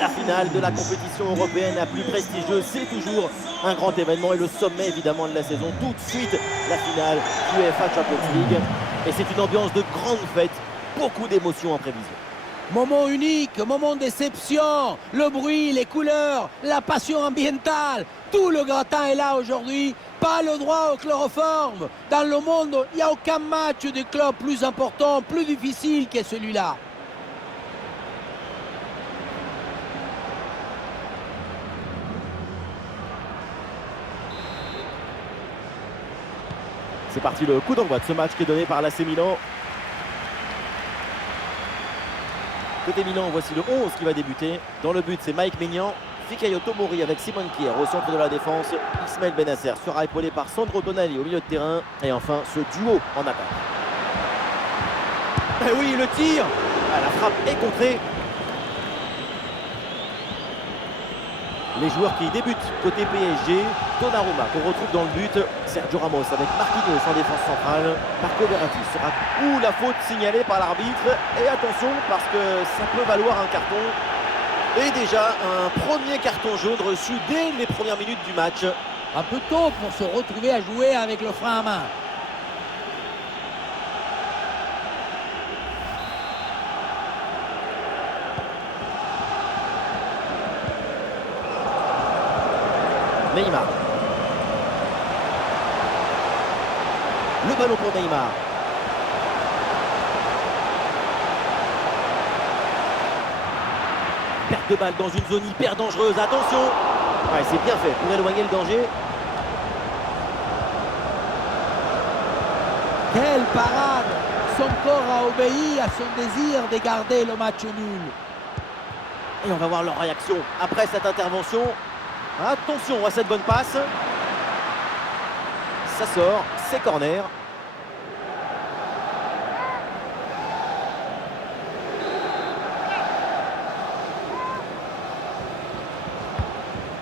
La finale de la compétition européenne la plus prestigieuse, c'est toujours un grand événement et le sommet évidemment de la saison. Tout de suite, la finale du UEFA Champions League. Et c'est une ambiance de grande fête, beaucoup d'émotions en prévision. Moment unique, moment déception, le bruit, les couleurs, la passion ambientale, tout le gratin est là aujourd'hui. Pas le droit au chloroforme. Dans le monde, il n'y a aucun match de club plus important, plus difficile que celui-là. C'est parti, le coup d'envoi de ce match qui est donné par l'AC Milan. Côté Milan, voici le 11 qui va débuter. Dans le but, c'est Mike Maignan, Fikayo Tomori avec Simon Kjær au centre de la défense. Ismaël Bennacer sera épaulé par Sandro Tonali au milieu de terrain. Et enfin, ce duo en attaque. Et oui, le tir. La frappe est contrée. Les joueurs qui débutent côté PSG, Donnarumma qu'on retrouve dans le but, Sergio Ramos avec Marquinhos en défense centrale, Marco Verratti sera où la faute signalée par l'arbitre. Et attention parce que ça peut valoir un carton. Et déjà un premier carton jaune reçu dès les premières minutes du match. Un peu tôt pour se retrouver à jouer avec le frein à main. Neymar. Le ballon pour Neymar. Perte de balle dans une zone hyper dangereuse. Attention. Ouais, c'est bien fait pour éloigner le danger. Quelle parade! Son corps a obéi à son désir de garder le match nul. Et on va voir leur réaction après cette intervention. Attention à cette bonne passe. Ça sort, c'est corner.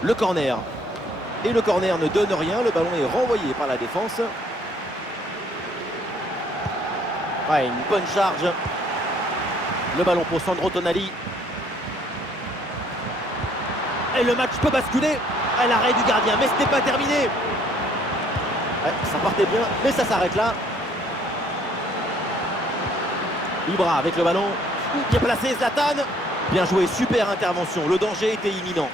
Le corner. Et le corner ne donne rien. Le ballon est renvoyé par la défense. Ouais, une bonne charge. Le ballon pour Sandro Tonali. Et le match peut basculer à l'arrêt du gardien. Mais ce n'est pas terminé. Ouais, ça partait bien, mais ça s'arrête là. Ibra avec le ballon. Bien placé, Zlatan. Bien joué, super intervention. Le danger était imminent.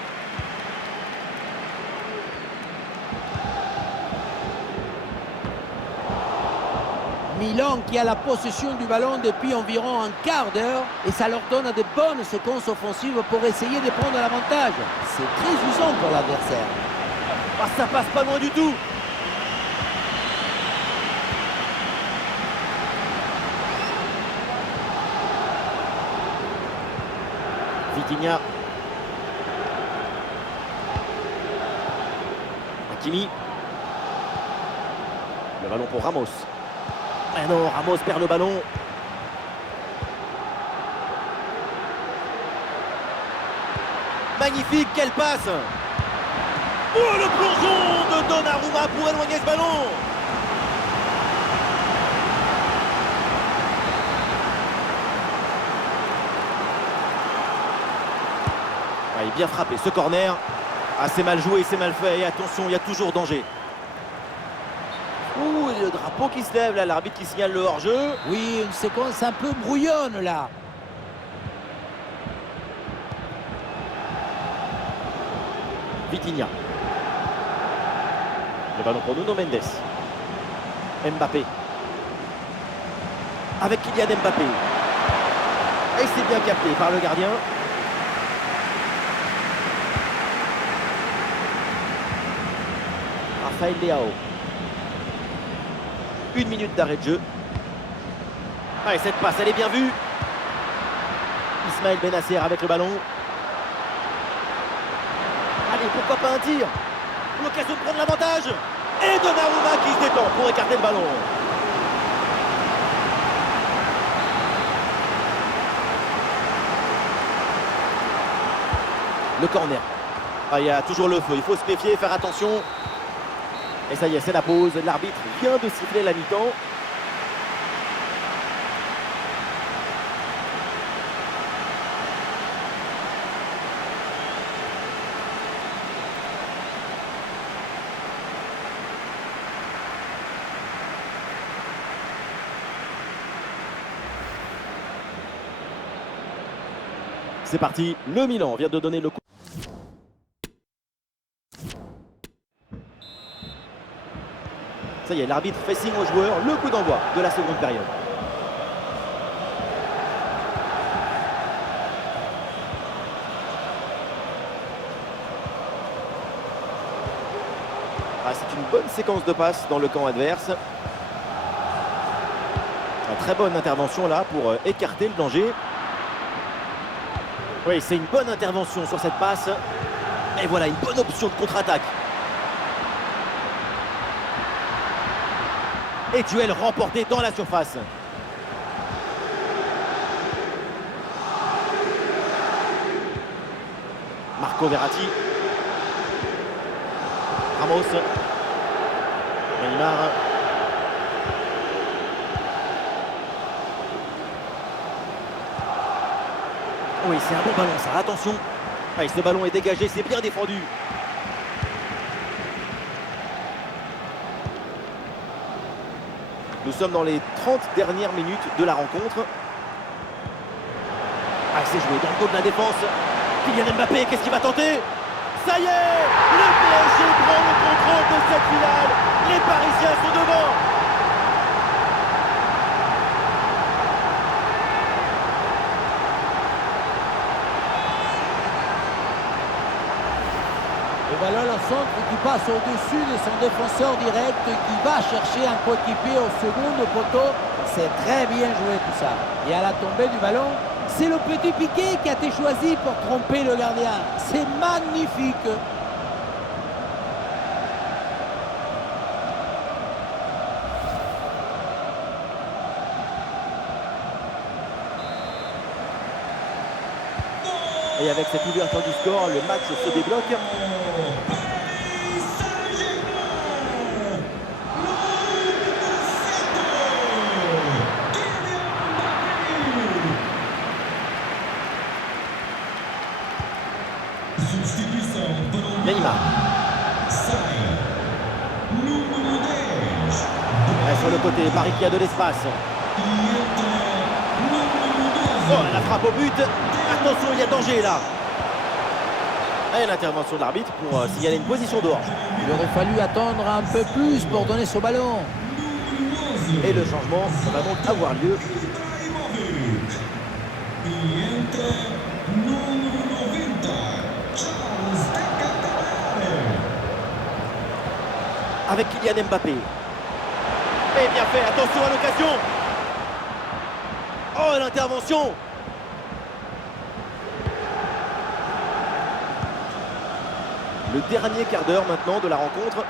Milan qui a la possession du ballon depuis environ un quart d'heure et ça leur donne de bonnes séquences offensives pour essayer de prendre l'avantage. C'est très usant pour l'adversaire. Ah, ça passe pas loin du tout. Vitinha. Hakimi. Le ballon pour Ramos. Ah non, Ramos perd le ballon. Magnifique, quelle passe. Oh, le plongeon de Donnarumma pour éloigner ce ballon. Ah, il est bien frappé, ce corner. Ah, c'est mal joué, c'est mal fait. Et attention, il y a toujours danger. Ouh, et le drapeau qui se lève, là, l'arbitre qui signale le hors-jeu. Oui, une séquence un peu brouillonne là. Vitinha. Le ballon pour Nuno Mendes. Mbappé. Avec Kylian Mbappé. Et c'est bien capté par le gardien. Rafael Leao. 1 minute d'arrêt de jeu. Ah, et cette passe, elle est bien vue. Ismaël Bennacer avec le ballon. Allez, pourquoi pas un tir? L'occasion de prendre l'avantage. Et Donnarumma qui se détend pour écarter le ballon. Le corner. Ah, il y a toujours le feu, il faut se méfier, faire attention. Et ça y est, c'est la pause. L'arbitre vient de siffler la mi-temps. C'est parti, le Milan vient de donner le coup. Ça y est, l'arbitre fait signe aux joueurs, le coup d'envoi de la seconde période. C'est une bonne séquence de passes dans le camp adverse. Une très bonne intervention là pour écarter le danger. Oui, c'est une bonne intervention sur cette passe. Et voilà, une bonne option de contre-attaque. Et duel remporté dans la surface. Marco Verratti. Ramos. Neymar. Oui, c'est un bon ballon ça, attention. Allez, ce ballon est dégagé, c'est bien défendu. Nous sommes dans les 30 dernières minutes de la rencontre. Ah, c'est joué dans le dos de la défense. Kylian Mbappé, qu'est-ce qu'il va tenter? Ça y est, le PSG prend le contrôle de cette finale. Les Parisiens sont devant. Et voilà le centre qui passe au-dessus de son défenseur direct qui va chercher un coéquipier au second poteau. C'est très bien joué tout ça. Et à la tombée du ballon, c'est le petit Piqué qui a été choisi pour tromper le gardien. C'est magnifique. Et avec cette ouverture du score, le match se débloque. Neymar. Sur le côté, Paris qui a de l'espace. Oh, la frappe au but. Attention, il y a danger là. Et l'intervention de l'arbitre pour signaler une position dehors. Il aurait fallu attendre un peu plus pour donner ce ballon. Et le changement va donc avoir lieu. Avec Kylian Mbappé. Et bien fait, attention à l'occasion. Oh, l'intervention. Le dernier quart d'heure maintenant de la rencontre.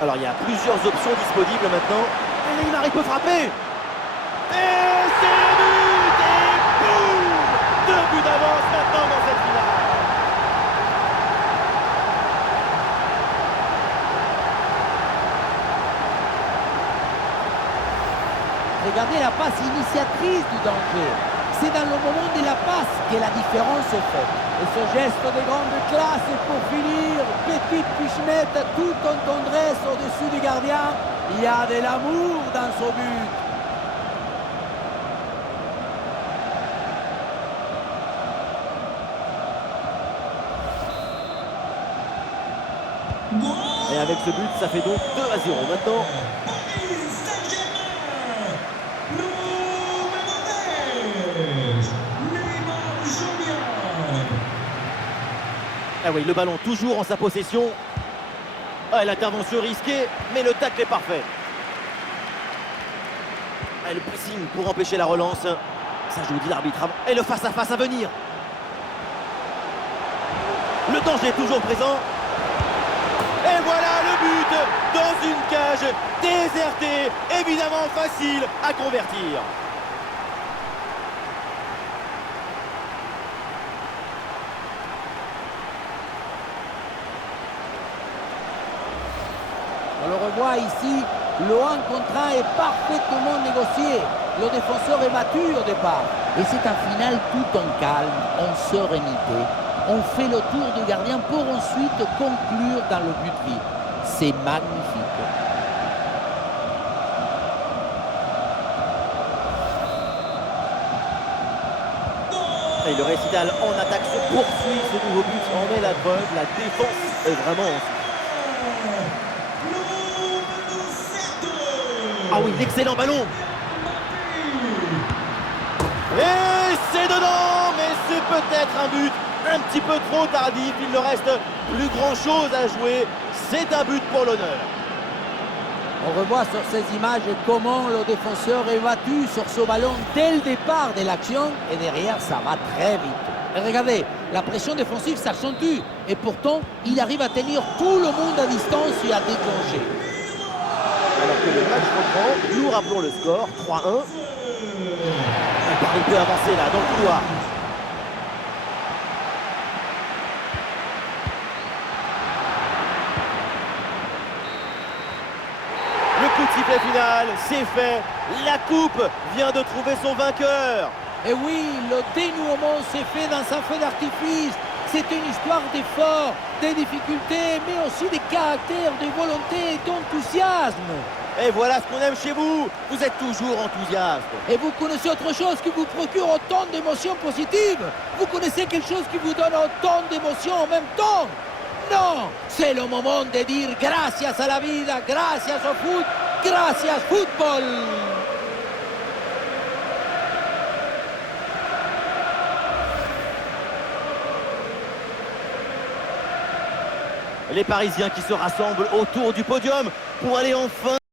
Alors il y a plusieurs options disponibles maintenant. Et Neymar, il peut frapper. Et c'est le but. Et boum, 2 buts d'avance maintenant dans cette finale. Regardez la passe initiatrice du danger. C'est dans le moment de la passe que la différence est faite. Et ce geste de grande classe pour finir, petite pichenette tout en tendresse au-dessus du gardien. Il y a de l'amour dans ce but. Et avec ce but, ça fait donc 2-0 maintenant. Ah oui, le ballon toujours en sa possession. Ah, l'intervention risquée, mais le tacle est parfait. Ah, le pressing pour empêcher la relance. Ça joue, dit l'arbitre. Et le face-à-face à venir. Le danger est toujours présent. Et voilà le but dans une cage désertée. Évidemment facile à convertir. On le revoit ici, le 1 contre 1 est parfaitement négocié. Le défenseur est battu au départ. Et c'est un final tout en calme, en sérénité. On fait le tour du gardien pour ensuite conclure dans le but vide. C'est magnifique. Et le récital en attaque se poursuit. Ce nouveau but en est la preuve. La défense est vraiment en souffle. Ah oui, l'excellent ballon. Et c'est dedans, mais c'est peut-être un but un petit peu trop tardif. Il ne reste plus grand-chose à jouer. C'est un but pour l'honneur. On revoit sur ces images comment le défenseur est battu sur ce ballon dès le départ de l'action et derrière ça va très vite. Et regardez, la pression défensive s'accentue et pourtant il arrive à tenir tout le monde à distance et à déclencher. Alors que le match reprend, nous rappelons le score, 3-1. Il peut avancer là, dans le couloir. Le coup de sifflet final, c'est fait. La coupe vient de trouver son vainqueur. Et oui, le dénouement s'est fait dans un feu d'artifice. C'est une histoire d'efforts, des difficultés, mais aussi des caractères, de volonté et d'enthousiasme. Et voilà ce qu'on aime chez vous. Vous êtes toujours enthousiaste. Et vous connaissez autre chose qui vous procure autant d'émotions positives? Vous connaissez quelque chose qui vous donne autant d'émotions en même temps? Non, c'est le moment de dire gracias a la vida, gracias au foot, gracias football. Les Parisiens qui se rassemblent autour du podium pour aller enfin